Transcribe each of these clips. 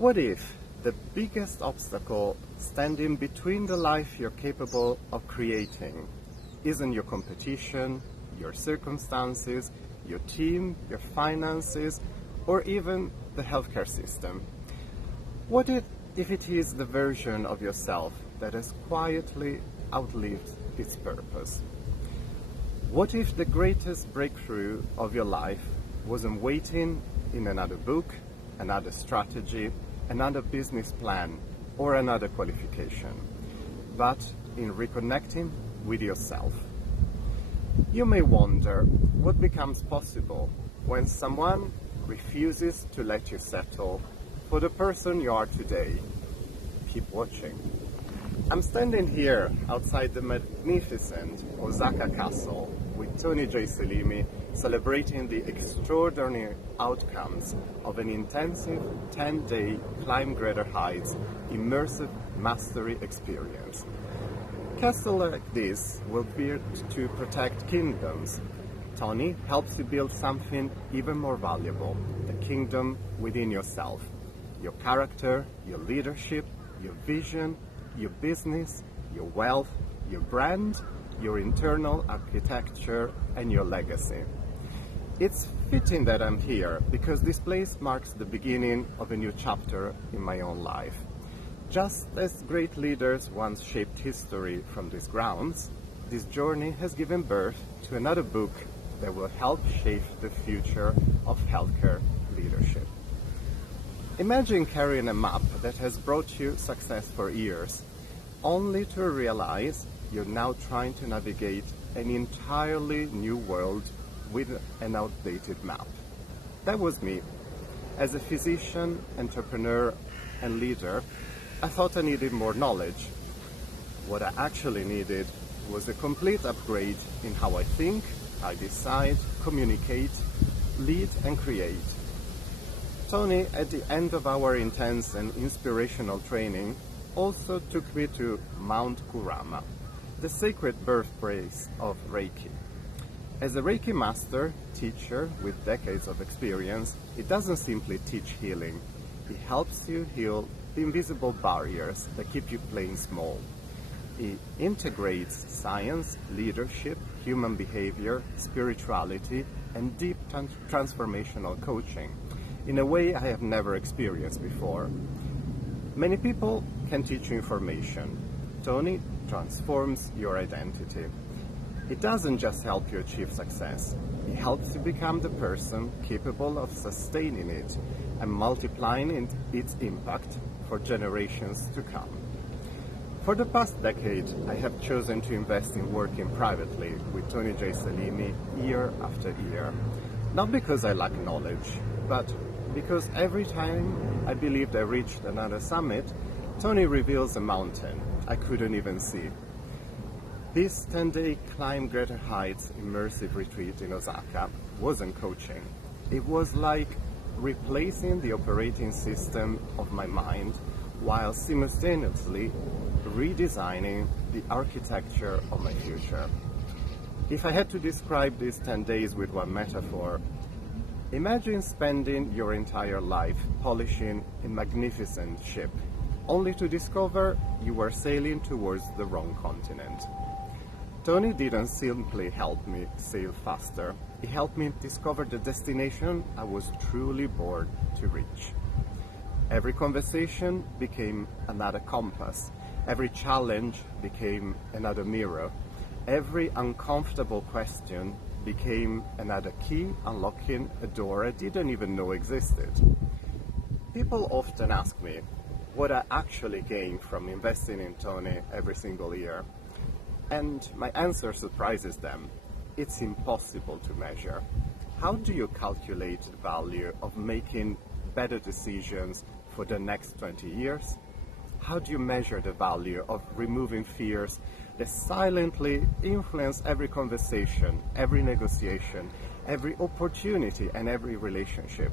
What if the biggest obstacle standing between the life you're capable of creating isn't your competition, your circumstances, your team, your finances, or even the healthcare system? What if it is the version of yourself that has quietly outlived its purpose? What if the greatest breakthrough of your life wasn't waiting in another book, another strategy, another business plan, or another qualification, but in reconnecting with yourself? You may wonder what becomes possible when someone refuses to let you settle for the person you are today. Keep watching. I'm standing here outside the magnificent Osaka castle with Tony J. Selimi, celebrating the extraordinary outcomes of an intensive 10-day Climb Greater Heights immersive mastery experience. Castles like this were built to protect kingdoms. Tony helps you build something even more valuable, the kingdom within yourself. Your character, your leadership, your vision, your business, your wealth, your brand, your internal architecture, and your legacy. It's fitting that I'm here because this place marks the beginning of a new chapter in my own life. Just as great leaders once shaped history from these grounds, this journey has given birth to another book that will help shape the future of healthcare leadership. Imagine carrying a map that has brought you success for years, only to realize you're now trying to navigate an entirely new world with an outdated map. That was me. As a physician, entrepreneur, and leader, I thought I needed more knowledge. What I actually needed was a complete upgrade in how I think, I decide, communicate, lead, and create. Tony, at the end of our intense and inspirational training, also took me to Mount Kurama, the sacred birthplace of Reiki. As a Reiki master, teacher with decades of experience, he doesn't simply teach healing. He helps you heal the invisible barriers that keep you playing small. He integrates science, leadership, human behavior, spirituality, and deep transformational coaching in a way I have never experienced before. Many people can teach you information. Tony transforms your identity. It doesn't just help you achieve success. It helps you become the person capable of sustaining it and multiplying its impact for generations to come. For the past decade, I have chosen to invest in working privately with Tony J. Selimi year after year. Not because I lack knowledge, but because every time I believed I reached another summit, Tony reveals a mountain I couldn't even see. This 10-day Climb Greater Heights immersive retreat in Osaka wasn't coaching. It was like replacing the operating system of my mind while simultaneously redesigning the architecture of my future. If I had to describe these 10 days with one metaphor, imagine spending your entire life polishing a magnificent ship, only to discover you were sailing towards the wrong continent. Tony didn't simply help me sail faster, he helped me discover the destination I was truly born to reach. Every conversation became another compass, every challenge became another mirror, every uncomfortable question became another key unlocking a door I didn't even know existed. People often ask me what I actually gain from investing in Tony every single year. And my answer surprises them. It's impossible to measure. How do you calculate the value of making better decisions for the next 20 years? How do you measure the value of removing fears that silently influence every conversation, every negotiation, every opportunity, and every relationship?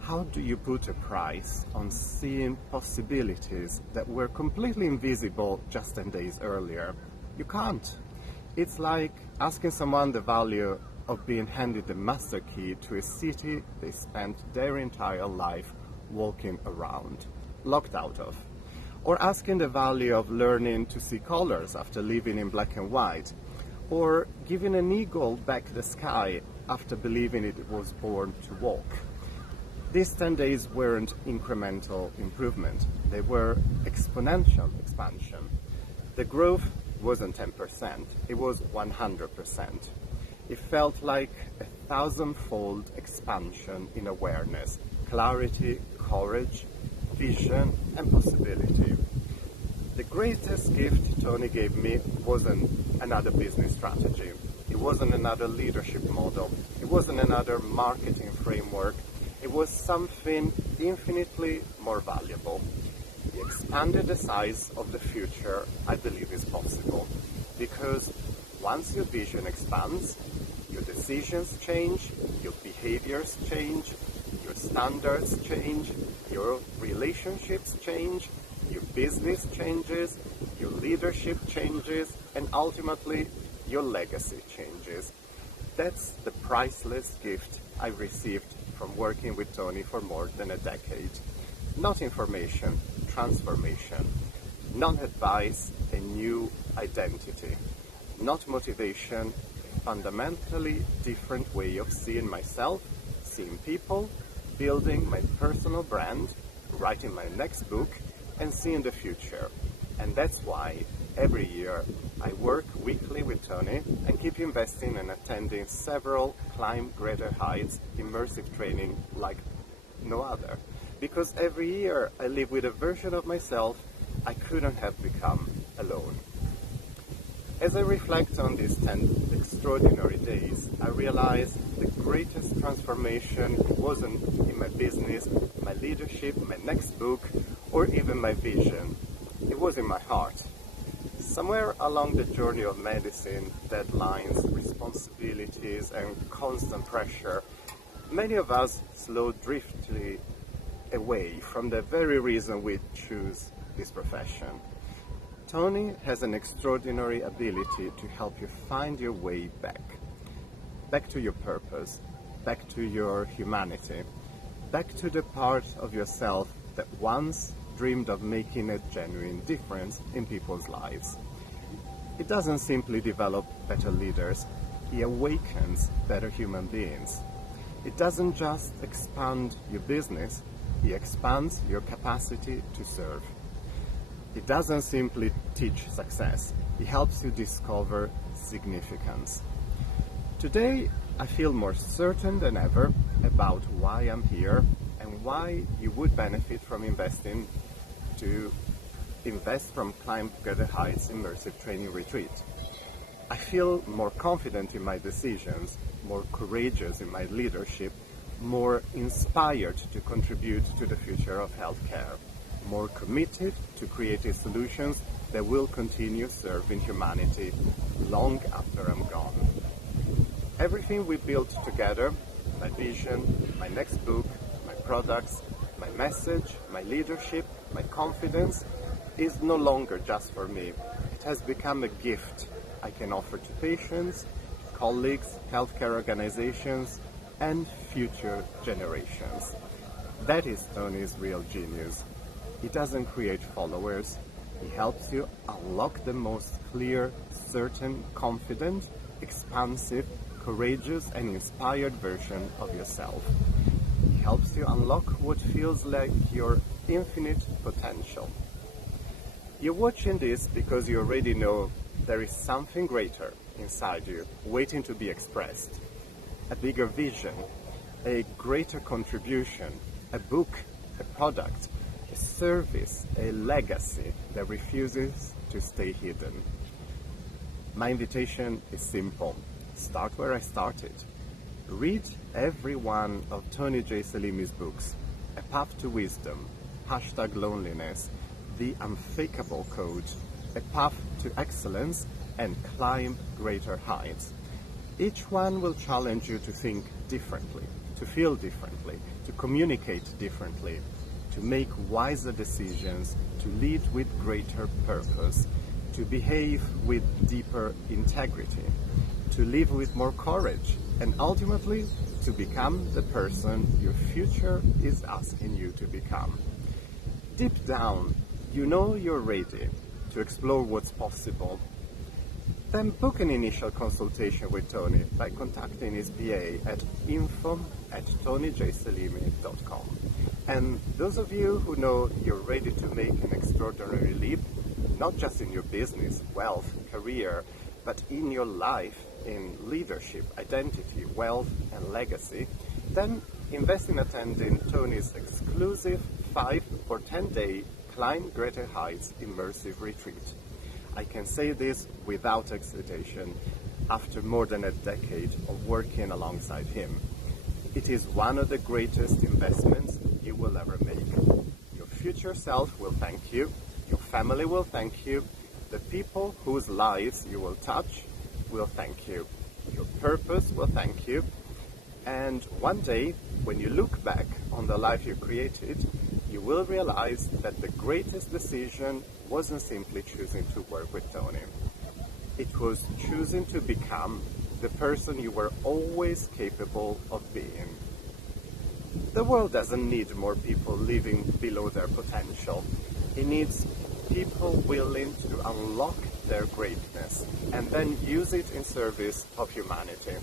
How do you put a price on seeing possibilities that were completely invisible just 10 days earlier? You can't. It's like asking someone the value of being handed the master key to a city they spent their entire life walking around, locked out of, or asking the value of learning to see colors after living in black and white, or giving an eagle back the sky after believing it was born to walk. These 10 days weren't incremental improvement, they were exponential expansion. The growth wasn't 10%, it was 100%. It felt like a 1,000-fold expansion in awareness, clarity, courage, vision, and possibility. The greatest gift Tony gave me wasn't another business strategy. It wasn't another leadership model. It wasn't another marketing framework. It was something infinitely more valuable. He expanded the size of the future I believe is possible. Because once your vision expands, your decisions change, your behaviors change, your standards change, your relationships change, your business changes, your leadership changes, and ultimately your legacy changes. That's the priceless gift I received from working with Tony for more than a decade. Not information, transformation. Not advice, a new identity. Not motivation, a fundamentally different way of seeing myself, seeing people, building my personal brand, writing my next book, and seeing the future. And that's why every year I work weekly with Tony and keep investing and attending several Climb Greater Heights immersive training like no other. Because every year I live with a version of myself I couldn't have become alone. As I reflect on these 10 extraordinary days, I realize the greatest transformation wasn't in my business, my leadership, my next book, or even my vision. It was in my heart. Somewhere along the journey of medicine, deadlines, responsibilities, and constant pressure, many of us slow driftily away from the very reason we choose this profession. Tony has an extraordinary ability to help you find your way back to your purpose, back to your humanity, back to the part of yourself that once dreamed of making a genuine difference in people's lives. It doesn't simply develop better leaders, he awakens better human beings. It doesn't just expand your business, he expands your capacity to serve. It doesn't simply teach success, he helps you discover significance. Today, I feel more certain than ever about why I'm here and why you would benefit from investing from Climb Greater Heights Immersive Training Retreat. I feel more confident in my decisions, more courageous in my leadership, more inspired to contribute to the future of healthcare, more committed to creating solutions that will continue serving humanity long after I'm gone. Everything we built together, my vision, my next book, my products, my message, my leadership, my confidence, is no longer just for me. It has become a gift I can offer to patients, colleagues, healthcare organizations, and future generations. That is Tony's real genius. He doesn't create followers. He helps you unlock the most clear, certain, confident, expansive, courageous, and inspired version of yourself. He helps you unlock what feels like your infinite potential. You're watching this because you already know there is something greater inside you waiting to be expressed. A bigger vision, a greater contribution, a book, a product, a service, a legacy that refuses to stay hidden. My invitation is simple. Start where I started. Read every one of Tony J. Selimi's books, A Path to Wisdom, #Loneliness, The Unfakeable Code, A Path to Excellence, and Climb Greater Heights. Each one will challenge you to think differently, to feel differently, to communicate differently, to make wiser decisions, to lead with greater purpose, to behave with deeper integrity, to live with more courage, and ultimately to become the person your future is asking you to become. Deep down, you know you're ready to explore what's possible. Then book an initial consultation with Tony by contacting his PA at info@tonyjselimi.com. And those of you who know you're ready to make an extraordinary leap, not just in your business, wealth, career, but in your life, in leadership, identity, wealth, and legacy, then invest in attending Tony's exclusive 5 or 10-day Climb Greater Heights Immersive Retreat. I can say this without hesitation after more than a decade of working alongside him. It is one of the greatest investments you will ever make. Your future self will thank you, your family will thank you, the people whose lives you will touch will thank you, your purpose will thank you, and one day, when you look back on the life you created, you will realize that the greatest decision wasn't simply choosing to work with Tony. It was choosing to become the person you were always capable of being. The world doesn't need more people living below their potential. It needs people willing to unlock their greatness and then use it in service of humanity.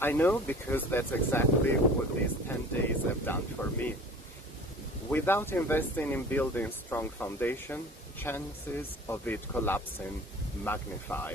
I know because that's exactly what these 10 days have done for me. Without investing in building strong foundation, chances of it collapsing magnify.